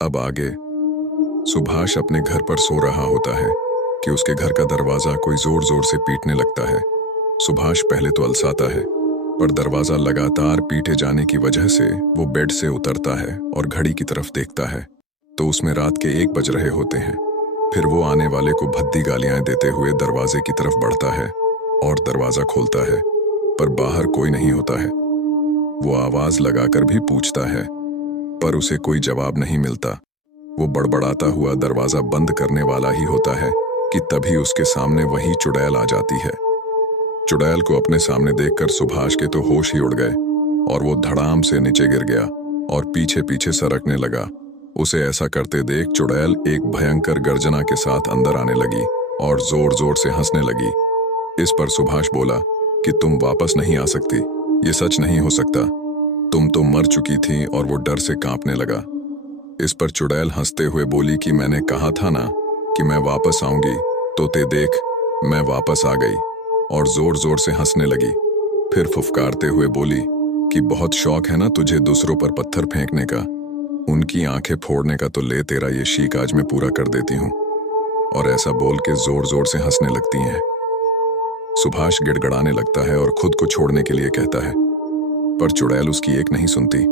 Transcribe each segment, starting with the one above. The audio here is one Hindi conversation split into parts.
अब आगे सुभाष अपने घर पर सो रहा होता है कि उसके घर का दरवाजा कोई जोर जोर से पीटने लगता है। सुभाष पहले तो अलसाता है, पर दरवाजा लगातार पीटे जाने की वजह से वो बेड से उतरता है और घड़ी की तरफ देखता है तो उसमें रात के 1 बज रहे होते हैं। फिर वो आने वाले को भद्दी गालियां देते हुए दरवाजे की तरफ बढ़ता है और दरवाजा खोलता है, पर बाहर कोई नहीं होता है। वो आवाज लगाकर भी पूछता है, पर उसे कोई जवाब नहीं मिलता। वो बड़बड़ाता हुआ दरवाजा बंद करने वाला ही होता है कि तभी उसके सामने वही चुड़ैल आ जाती है। चुड़ैल को अपने सामने देखकर सुभाष के तो होश ही उड़ गए और वो धड़ाम से नीचे गिर गया और पीछे पीछे सरकने लगा। उसे ऐसा करते देख चुड़ैल एक भयंकर गर्जना के साथ अंदर आने लगी और जोर जोर से हंसने लगी। इस पर सुभाष बोला कि तुम वापस नहीं आ सकती, ये सच नहीं हो सकता, तुम तो मर चुकी थी। और वो डर से कांपने लगा। इस पर चुड़ैल हंसते हुए बोली कि मैंने कहा था ना कि मैं वापस आऊंगी, तो ते देख मैं वापस आ गई। और जोर जोर से हंसने लगी। फिर फुफकारते हुए बोली कि बहुत शौक है ना तुझे दूसरों पर पत्थर फेंकने का, उनकी आंखें फोड़ने का, तो ले तेरा ये शीक आज मैं पूरा कर देती हूँ। और ऐसा बोल के जोर जोर से हंसने लगती हैं। सुभाष गिड़गड़ाने लगता है और खुद को छोड़ने के लिए कहता है, पर चुड़ैल उसकी एक नहीं सुनती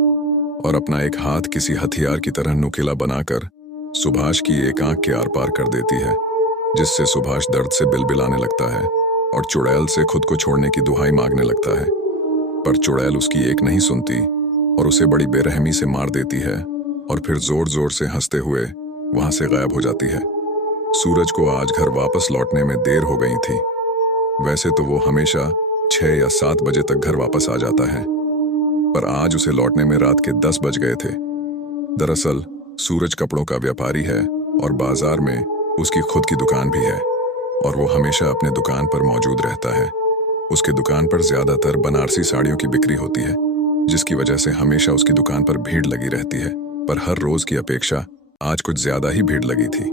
और अपना एक हाथ किसी हथियार की तरह नुकीला बनाकर सुभाष की एक आंख के आर पार कर देती है, जिससे सुभाष दर्द से बिलबिलाने लगता है और चुड़ैल से खुद को छोड़ने की दुहाई मांगने लगता है। पर चुड़ैल उसकी एक नहीं सुनती और उसे बड़ी बेरहमी से मार देती है और फिर जोर जोर से हंसते हुए वहां से गायब हो जाती है। सूरज को आज घर वापस लौटने में देर हो गई थी। वैसे तो वो हमेशा 6 या 7 बजे तक घर वापस आ जाता है, पर आज उसे लौटने में रात के 10 बज गए थे। दरअसल सूरज कपड़ों का व्यापारी है और बाजार में उसकी खुद की दुकान भी है और वो हमेशा अपने दुकान पर मौजूद रहता है। उसके दुकान पर ज्यादातर बनारसी साड़ियों की बिक्री होती है, जिसकी वजह से हमेशा उसकी दुकान पर भीड़ लगी रहती है। पर हर रोज की अपेक्षा आज कुछ ज्यादा ही भीड़ लगी थी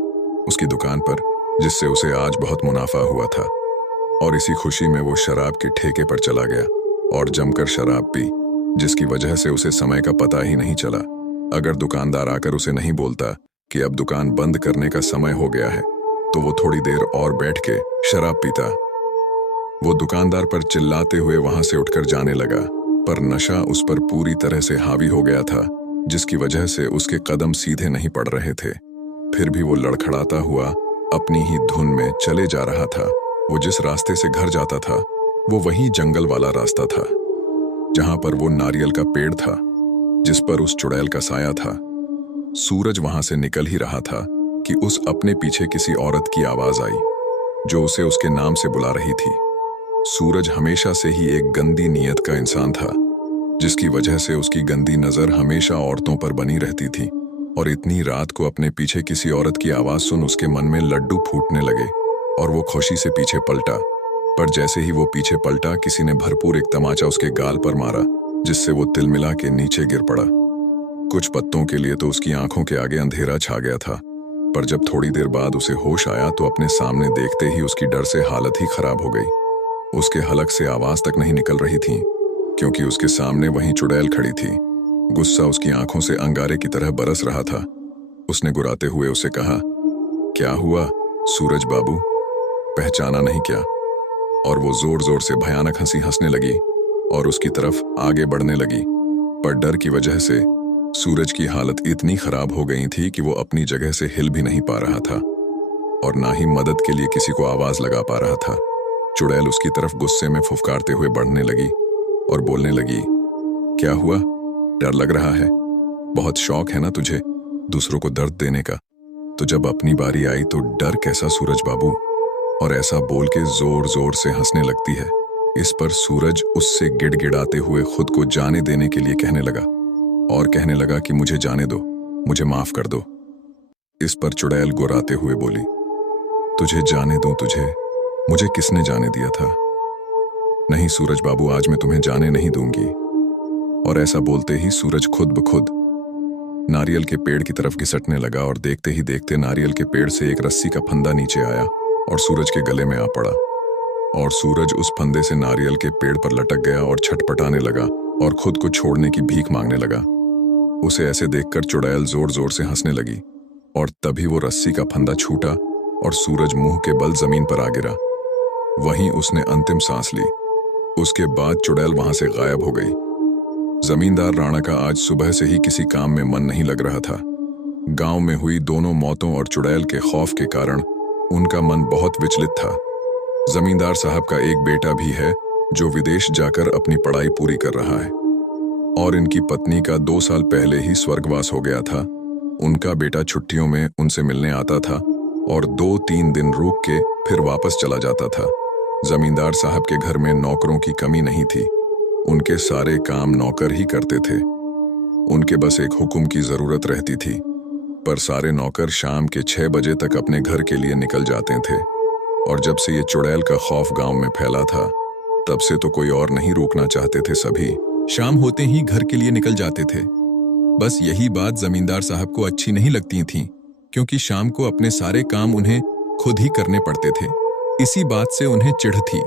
उसकी दुकान पर, जिससे उसे आज बहुत मुनाफा हुआ था। और इसी खुशी में वो शराब के ठेके पर चला गया और जमकर शराब पी, जिसकी वजह से उसे समय का पता ही नहीं चला। अगर दुकानदार आकर उसे नहीं बोलता कि अब दुकान बंद करने का समय हो गया है, तो वो थोड़ी देर और बैठ के शराब पीता। वो दुकानदार पर चिल्लाते हुए वहां से उठकर जाने लगा, पर नशा उस पर पूरी तरह से हावी हो गया था, जिसकी वजह से उसके कदम सीधे नहीं पड़ रहे थे। फिर भी वो लड़खड़ाता हुआ अपनी ही धुन में चले जा रहा था। वो जिस रास्ते से घर जाता था वो वही जंगल वाला रास्ता था, जहां पर वो नारियल का पेड़ था जिस पर उस चुड़ैल का साया था। सूरज वहां से निकल ही रहा था कि उस अपने पीछे किसी औरत की आवाज आई, जो उसे उसके नाम से बुला रही थी। सूरज हमेशा से ही एक गंदी नीयत का इंसान था, जिसकी वजह से उसकी गंदी नजर हमेशा औरतों पर बनी रहती थी। और इतनी रात को अपने पीछे किसी औरत की आवाज सुन उसके मन में लड्डू फूटने लगे और वो खुशी से पीछे पलटा। पर जैसे ही वो पीछे पलटा, किसी ने भरपूर एक तमाचा उसके गाल पर मारा, जिससे वो तिलमिला के नीचे गिर पड़ा। कुछ पत्तों के लिए तो उसकी आंखों के आगे अंधेरा छा गया था, पर जब थोड़ी देर बाद उसे होश आया तो अपने सामने देखते ही उसकी डर से हालत ही खराब हो गई। उसके हलक से आवाज तक नहीं निकल रही थी, क्योंकि उसके सामने वहीं चुड़ैल खड़ी थी। गुस्सा उसकी आंखों से अंगारे की तरह बरस रहा था। उसने गुराते हुए उसे कहा, क्या हुआ सूरज बाबू, पहचाना नहीं क्या? और वो जोर जोर से भयानक हंसी हंसने लगी और उसकी तरफ आगे बढ़ने लगी। पर डर की वजह से सूरज की हालत इतनी खराब हो गई थी कि वो अपनी जगह से हिल भी नहीं पा रहा था और ना ही मदद के लिए किसी को आवाज लगा पा रहा था। चुड़ैल उसकी तरफ गुस्से में फुफकारते हुए बढ़ने लगी और बोलने लगी, क्या हुआ, डर लग रहा है? बहुत शौक है ना तुझे दूसरों को दर्द देने का, तो जब अपनी बारी आई तो डर कैसा सूरज बाबू? और ऐसा बोल के जोर जोर से हंसने लगती है। इस पर सूरज उससे गिड़गिड़ाते हुए खुद को जाने देने के लिए कहने लगा और कहने लगा कि मुझे जाने दो, मुझे माफ कर दो। इस पर चुड़ैल गुर्राते हुए बोली, तुझे जाने दूं तुझे? मुझे किसने जाने दिया था? नहीं सूरज बाबू, आज मैं तुम्हें जाने नहीं दूंगी। और ऐसा बोलते ही सूरज खुद ब खुद नारियल के पेड़ की तरफ घिसटने लगा और देखते ही देखते नारियल के पेड़ से एक रस्सी का फंदा नीचे आया और सूरज के गले में आ पड़ा। और सूरज उस फंदे से नारियल के पेड़ पर लटक गया और छटपटाने लगा और खुद को छोड़ने की भीख मांगने लगा। उसे ऐसे देखकर चुड़ैल जोर जोर से हंसने लगी और तभी वो रस्सी का फंदा छूटा और सूरज मुंह के बल जमीन पर आ गिरा। वहीं उसने अंतिम सांस ली। उसके बाद चुड़ैल वहां से गायब हो गई। जमींदार राणा का आज सुबह से ही किसी काम में मन नहीं लग रहा था। गांव में हुई दोनों मौतों और चुड़ैल के खौफ के कारण उनका मन बहुत विचलित था। जमींदार साहब का एक बेटा भी है जो विदेश जाकर अपनी पढ़ाई पूरी कर रहा है और इनकी पत्नी का 2 साल पहले ही स्वर्गवास हो गया था। उनका बेटा छुट्टियों में उनसे मिलने आता था और 2-3 दिन रुक के फिर वापस चला जाता था। जमींदार साहब के घर में नौकरों की कमी नहीं थी। उनके सारे काम नौकर ही करते थे। उनके बस एक हुक्म की जरूरत रहती थी, पर सारे नौकर शाम के 6 बजे तक अपने घर के लिए निकल जाते थे। और जब से ये चुड़ैल का खौफ गांव में फैला था, तब से तो कोई और नहीं रोकना चाहते थे। सभी शाम होते ही घर के लिए निकल जाते थे। बस यही बात जमींदार साहब को अच्छी नहीं लगती थी, क्योंकि शाम को अपने सारे काम उन्हें खुद ही करने पड़ते थे। इसी बात से उन्हें चिढ़ थी।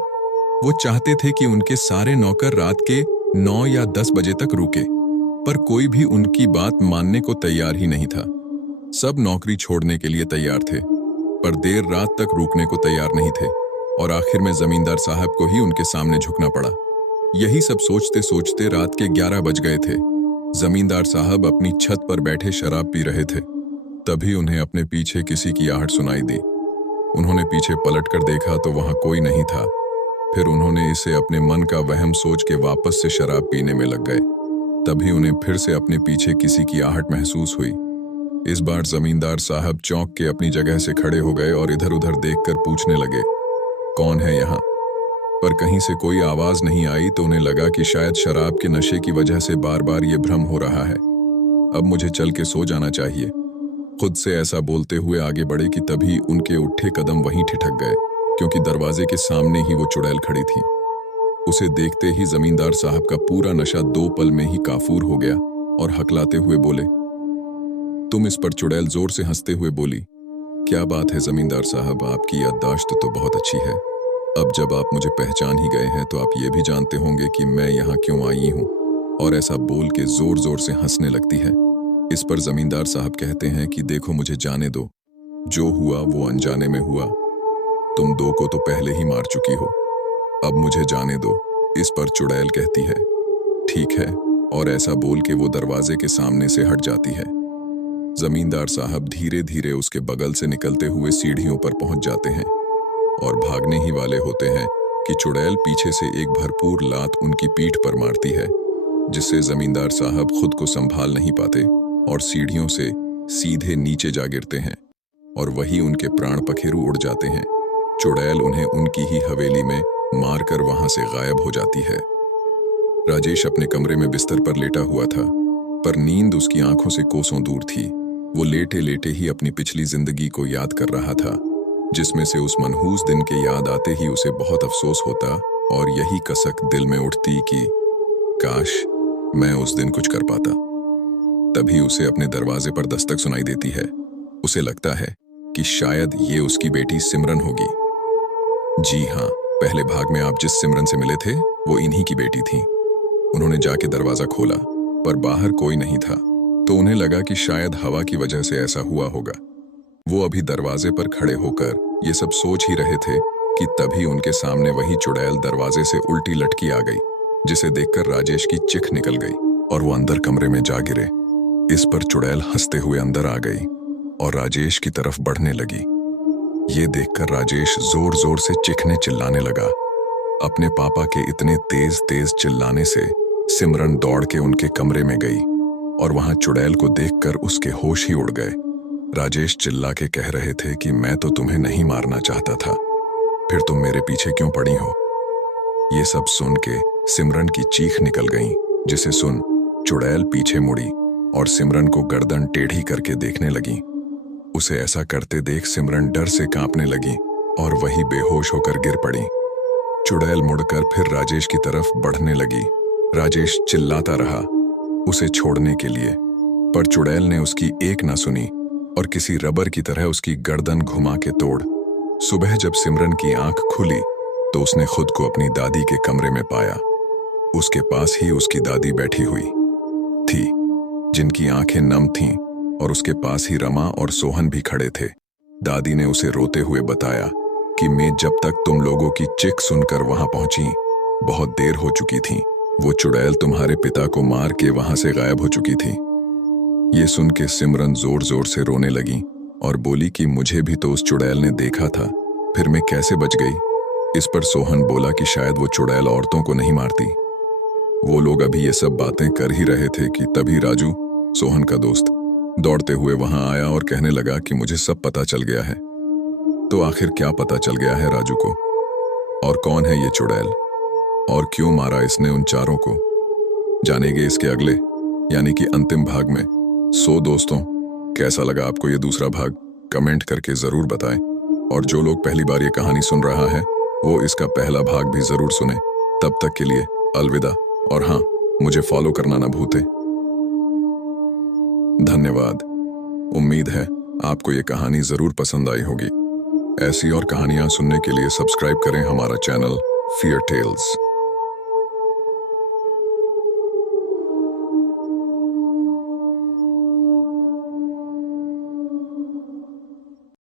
वो चाहते थे कि उनके सारे नौकर रात के 9 या 10 बजे तक रुके, पर कोई भी उनकी बात मानने को तैयार ही नहीं था। सब नौकरी छोड़ने के लिए तैयार थे, पर देर रात तक रुकने को तैयार नहीं थे और आखिर में जमींदार साहब को ही उनके सामने झुकना पड़ा। यही सब सोचते सोचते रात के 11 बज गए थे। जमींदार साहब अपनी छत पर बैठे शराब पी रहे थे। तभी उन्हें अपने पीछे किसी की आहट सुनाई दी। उन्होंने पीछे पलट कर देखा तो वहां कोई नहीं था। फिर उन्होंने इसे अपने मन का वहम सोच के वापस से शराब पीने में लग गए। तभी उन्हें फिर से अपने पीछे किसी की आहट महसूस हुई। इस बार जमींदार साहब चौंक के अपनी जगह से खड़े हो गए और इधर उधर देखकर पूछने लगे, कौन है यहाँ? पर कहीं से कोई आवाज नहीं आई तो उन्हें लगा कि शायद शराब के नशे की वजह से बार बार ये भ्रम हो रहा है। अब मुझे चल के सो जाना चाहिए। खुद से ऐसा बोलते हुए आगे बढ़े कि तभी उनके उठे कदम वहीं ठिठक गए, क्योंकि दरवाजे के सामने ही वो चुड़ैल खड़ी थी। उसे देखते ही जमींदार साहब का पूरा नशा 2 पल में ही काफूर हो गया और हकलाते हुए बोले, तुम? इस पर चुड़ैल जोर से हंसते हुए बोली, क्या बात है जमींदार साहब, आपकी याददाश्त तो बहुत अच्छी है। अब जब आप मुझे पहचान ही गए हैं तो आप ये भी जानते होंगे कि मैं यहाँ क्यों आई हूँ। और ऐसा बोल के जोर जोर से हंसने लगती है। इस पर जमींदार साहब कहते हैं कि देखो, मुझे जाने दो। जो हुआ वो अनजाने में हुआ। तुम 2 को तो पहले ही मार चुकी हो, अब मुझे जाने दो। इस पर चुड़ैल कहती है, ठीक है, और ऐसा बोल के वो दरवाजे के सामने से हट जाती है। जमींदार साहब धीरे धीरे उसके बगल से निकलते हुए सीढ़ियों पर पहुंच जाते हैं और भागने ही वाले होते हैं कि चुड़ैल पीछे से एक भरपूर लात उनकी पीठ पर मारती है, जिससे जमींदार साहब खुद को संभाल नहीं पाते और सीढ़ियों से सीधे नीचे जा गिरते हैं और वही उनके प्राण पखेरु उड़ जाते हैं। चुड़ैल उन्हें उनकी ही हवेली में मारकर वहां से गायब हो जाती है। राजेश अपने कमरे में बिस्तर पर लेटा हुआ था, पर नींद उसकी आंखों से कोसों दूर थी। वो लेटे लेटे ही अपनी पिछली जिंदगी को याद कर रहा था, जिसमें से उस मनहूस दिन के याद आते ही उसे बहुत अफसोस होता और यही कसक दिल में उठती कि काश मैं उस दिन कुछ कर पाता। तभी उसे अपने दरवाजे पर दस्तक सुनाई देती है। उसे लगता है कि शायद ये उसकी बेटी सिमरन होगी। जी हाँ, पहले भाग में आप जिस सिमरन से मिले थे वो इन्हीं की बेटी थी। उन्होंने जाके दरवाजा खोला, पर बाहर कोई नहीं था, तो उन्हें लगा कि शायद हवा की वजह से ऐसा हुआ होगा। वो अभी दरवाजे पर खड़े होकर ये सब सोच ही रहे थे कि तभी उनके सामने वही चुड़ैल दरवाजे से उल्टी लटकी आ गई, जिसे देखकर राजेश की चिख निकल गई और वो अंदर कमरे में जा गिरे। इस पर चुड़ैल हंसते हुए अंदर आ गई और राजेश की तरफ बढ़ने लगी। ये देखकर राजेश जोर जोर से चीखने चिल्लाने लगा। अपने पापा के इतने तेज तेज चिल्लाने से सिमरन दौड़ के उनके कमरे में गई और वहां चुड़ैल को देखकर उसके होश ही उड़ गए। राजेश चिल्ला के कह रहे थे कि मैं तो तुम्हें नहीं मारना चाहता था, फिर तुम मेरे पीछे क्यों पड़ी हो? ये सब सुन के सिमरन की चीख निकल गई, जिसे सुन चुड़ैल पीछे मुड़ी और सिमरन को गर्दन टेढ़ी करके देखने लगी। उसे ऐसा करते देख सिमरन डर से कांपने लगी और वही बेहोश होकर गिर पड़ी। चुड़ैल मुड़कर फिर राजेश की तरफ बढ़ने लगी। राजेश चिल्लाता रहा उसे छोड़ने के लिए, पर चुड़ैल ने उसकी एक ना सुनी और किसी रबर की तरह उसकी गर्दन घुमा के तोड़। सुबह जब सिमरन की आंख खुली तो उसने खुद को अपनी दादी के कमरे में पाया। उसके पास ही उसकी दादी बैठी हुई थी। जिनकी आंखें नम थीं और उसके पास ही रमा और सोहन भी खड़े थे। दादी ने उसे रोते हुए बताया कि मैं जब तक तुम लोगों की चिक सुनकर वहां पहुंची, बहुत देर हो चुकी थी। वो चुड़ैल तुम्हारे पिता को मार के वहां से गायब हो चुकी थी। ये सुन के सिमरन जोर जोर से रोने लगी और बोली कि मुझे भी तो उस चुड़ैल ने देखा था, फिर मैं कैसे बच गई। इस पर सोहन बोला कि शायद वो चुड़ैल औरतों को नहीं मारती। वो लोग अभी ये सब बातें कर ही रहे थे कि तभी राजू, सोहन का दोस्त, दौड़ते हुए वहां आया और कहने लगा कि मुझे सब पता चल गया है। तो आखिर क्या पता चल गया है राजू को? और कौन है ये चुड़ैल? और क्यों मारा इसने उन चारों को? जानेंगे इसके अगले यानी कि अंतिम भाग में। सो दोस्तों, कैसा लगा आपको ये दूसरा भाग? कमेंट करके जरूर बताएं। और जो लोग पहली बार ये कहानी सुन रहा है वो इसका पहला भाग भी जरूर सुने। तब तक के लिए अलविदा। और हाँ, मुझे फॉलो करना ना भूलें। धन्यवाद। उम्मीद है आपको ये कहानी जरूर पसंद आई होगी। ऐसी और कहानियां सुनने के लिए सब्सक्राइब करें हमारा चैनल फियर टेल्स।